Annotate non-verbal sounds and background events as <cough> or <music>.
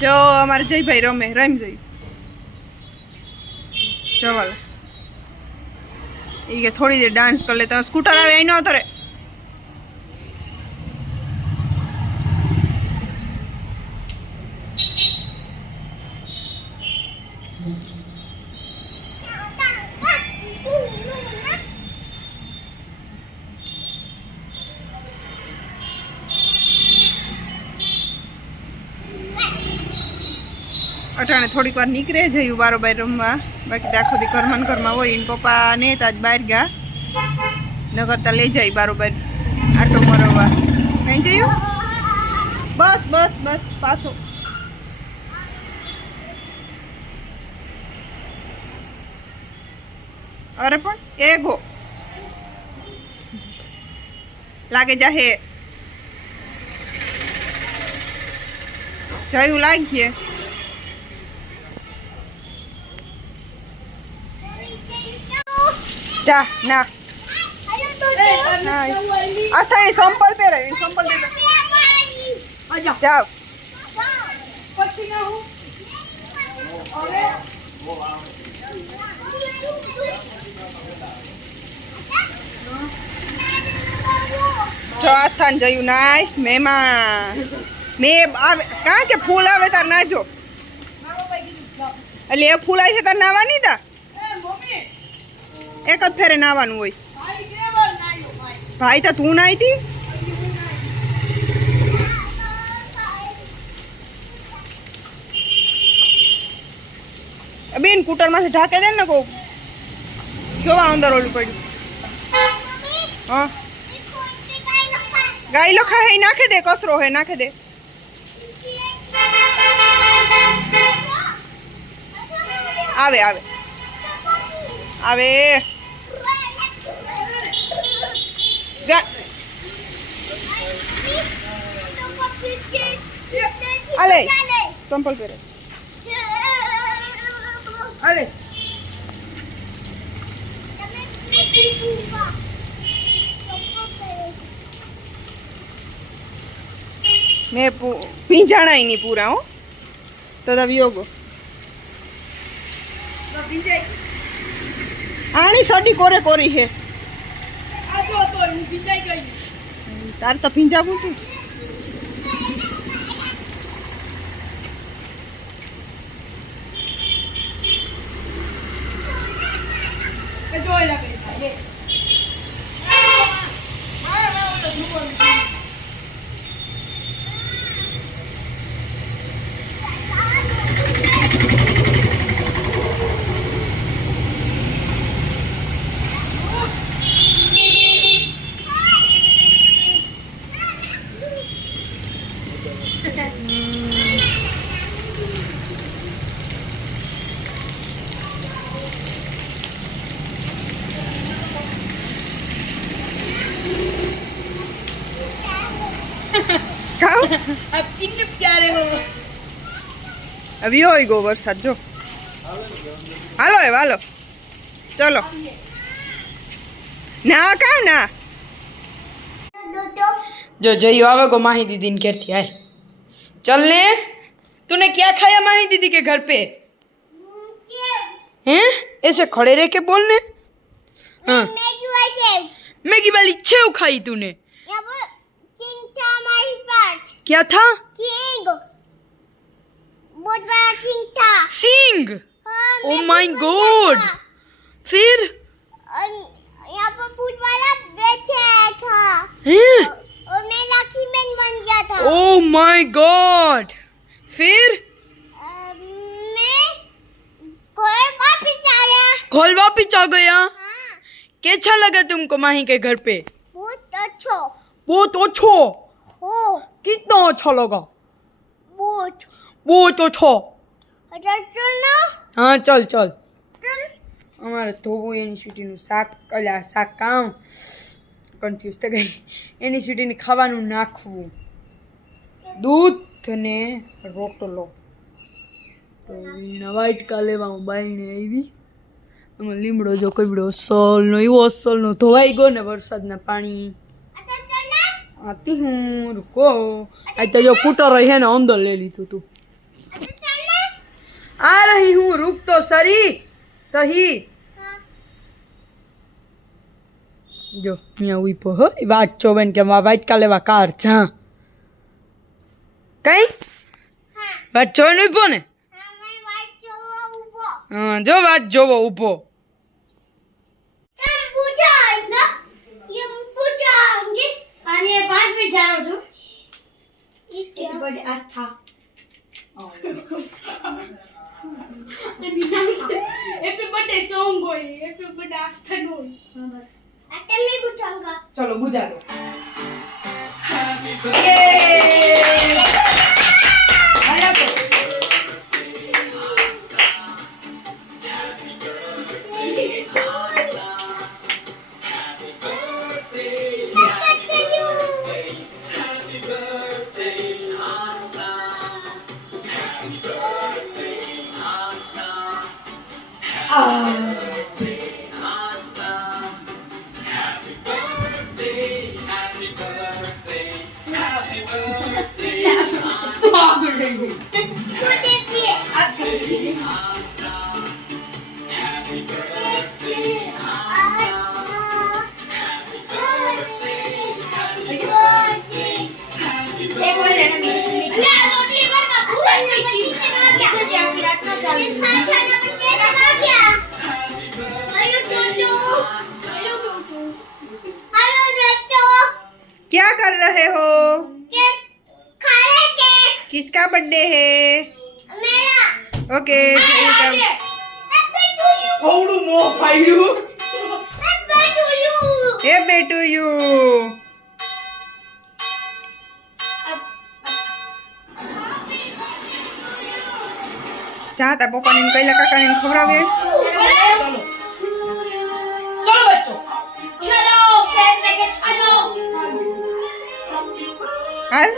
જો અમારે જયભાઈ રમે, રમ જઈ ચવાલ એ કે થોડી દેર ડાન્સ કરી લેતા સ્કૂટર આવે એનો હતો રે. અટાણે થોડીક વાર નીકળે જયું બારોબાર રમવા બાકી તો આખો દી ઘરમાં ને ઘરમાં હોય એને પપ્પા ને તાજ બહાર ગયા ન કરતા લઈ જાય બારોબાર આટો મરવા કઈ જયું બસ બસ બસ પાછું અરે પણ એ ગો લાગે જાહે જયું લાગીએ જા ના. અસ્થાની સંપલ પહેરે સંપલ પહેરે જાવ જો. આસ્થાન જયું નાય મેમાં મેં આવે કાં કે ફૂલ આવે તાર ના જો એટલે એ ફૂલ આવે છે તાર નાવા નહીં તા એક જ ફેરે નાવાનું હોય ભાઈ તો તું નાઈ હતી બેન કૂટર માંથી ઢાકે દે ને કો જોવા અંદર ઓલું પડ્યું હા ગાય લખા હે ઈ નાખે દે કસરો હે નાખે દે આવે આવે આવે ગા- આલે સંપલ પહેરે અરે મેં પુ- ભીંજાણાય નહીં પૂરા હો તો તબ યોગો આણી સડી કોરે કોરી હે તાર તો ભીંજાવું તું. કાવ <laughs> હવે હોય ગો વરસાદ જો હાલો એ હાલો ચલો ના કાવ ના जो जई आवे को माही दीदी ने कहती है चल ने तूने क्या खाया माही दीदी के घर पे हैं ऐसे खड़े रह के बोलने हाँ मैगी वाली छेव खाई तूने क्या था? बहुत बड़ा किंग था। सिंग मैं my बहुत God. बड़ा था। फिर? यहाँ पर वाला बेचा था। हैं? और मैं लकी मैन बन गया था। ओ माय गॉड फिर? मैं आ वापिस आ गया? हाँ। कैसा लगा तुमको माही के घर पे? बहुत अच्छा। बहुत अच्छो। हो। કેટલો ઓછો લોકો બહુ ઓછો બહુ ઓછો અચ્છા ચલ ના હા ચલ ચલ અમારે ધોવું એની શાક અલ્યા શાક કામ. કન્ફ્યુઝ થઈ ગઈ. એની સીટીને ખાવાનું નાખવું. દૂધ ને રોટલો. તો વાઈટકા લેવા હું મોબાઈલને આવી. એમાં લીમડો જો કબડો સલનો એવો સલનો ધોવાઈ ગયો ને વરસાદના પાણી. આતી હું રૂકો. આ તો જો કૂટરો છે ને અંદર લઈ લીધું તું. આ રહી હું રૂક તો સરી સહી. જો અહીંયા ઉઈપો હો વાત છો બેન કે વાઈટ વાટકા લેવા કાર જા કઈ? વાત છો ને? ઉઈપો ને હા જો વાત જોવો ઊભો. Böyle Erta. એપી બટે સોંગ હોય એપી બટે આસ્થા નો બસ. અત્યારે મેં બુજાંગા? ચલો क्या कर रहे हो? केक खा रहे केक किसका बर्थडे है? मेरा okay welcome happy to you how do mo you happy to you to you જા તા પપ્પાને કૈલા કાકાને ખવડાવે. હાલ.